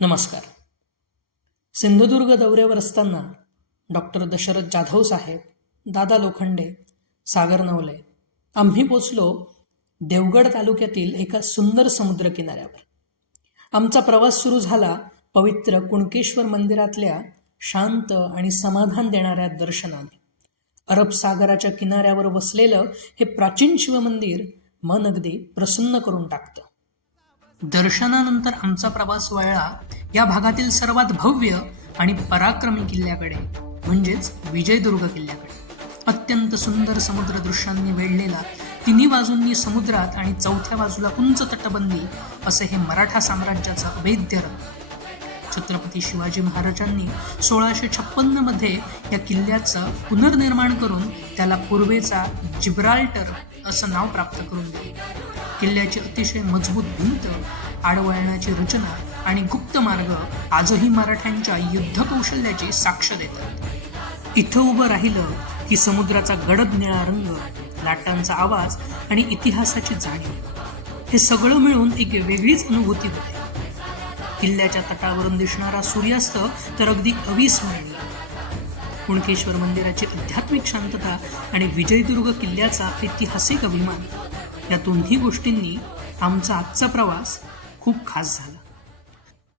नमस्कार. सिंधुदुर्ग दौऱ्यावर असताना डॉक्टर दशरथ जाधव साहेब, दादा लोखंडे, सागर नवले आम्ही पोचलो देवगड तालुक्यातील एका सुंदर समुद्र किनाऱ्यावर. आमचा प्रवास सुरू झाला पवित्र कुणकेश्वर मंदिरातल्या शांत आणि समाधान देणाऱ्या दर्शनाने. अरब सागराच्या किनाऱ्यावर वसलेलं हे प्राचीन शिवमंदिर मन अगदी प्रसन्न करून टाकतं. दर्शनानंतर आमचा प्रवास वळला या भागातील सर्वात भव्य आणि पराक्रमी किल्ल्याकडे, म्हणजेच विजयदुर्ग किल्ल्याकडे. अत्यंत सुंदर समुद्र दृश्यांनी वेढलेला, तिन्ही बाजूंनी समुद्रात आणि चौथ्या बाजूला उंच तटबंदी असे हे मराठा साम्राज्याचं अभेद्य रत्न. छत्रपती शिवाजी महाराजांनी 1656 मध्ये या किल्ल्याचं पुनर्निर्माण करून त्याला पूर्वेचा जिब्राल्टर असं नाव प्राप्त करून दिले. किल्ल्याची अतिशय मजबूत भिंत, आडवळणाची रचना आणि गुप्त मार्ग आजही मराठ्यांच्या युद्ध कौशल्याची साक्ष देतात. इथं उभं राहिलं की समुद्राचा गडद निळा रंग, लाटांचा आवाज आणि इतिहासाची जाणीव, हे सगळं मिळून एक वेगळीच अनुभूती होते. किल्ल्याच्या तटावरून दिसणारा सूर्यास्त तर अगदी अविस्मरणीय. कुणकेश्वर मंदिराची आध्यात्मिक शांतता आणि विजयदुर्ग किल्ल्याचा ऐतिहासिक अभिमान, या दोन्ही गोष्टींनी आमचा आजचा प्रवास खूप खास झाला.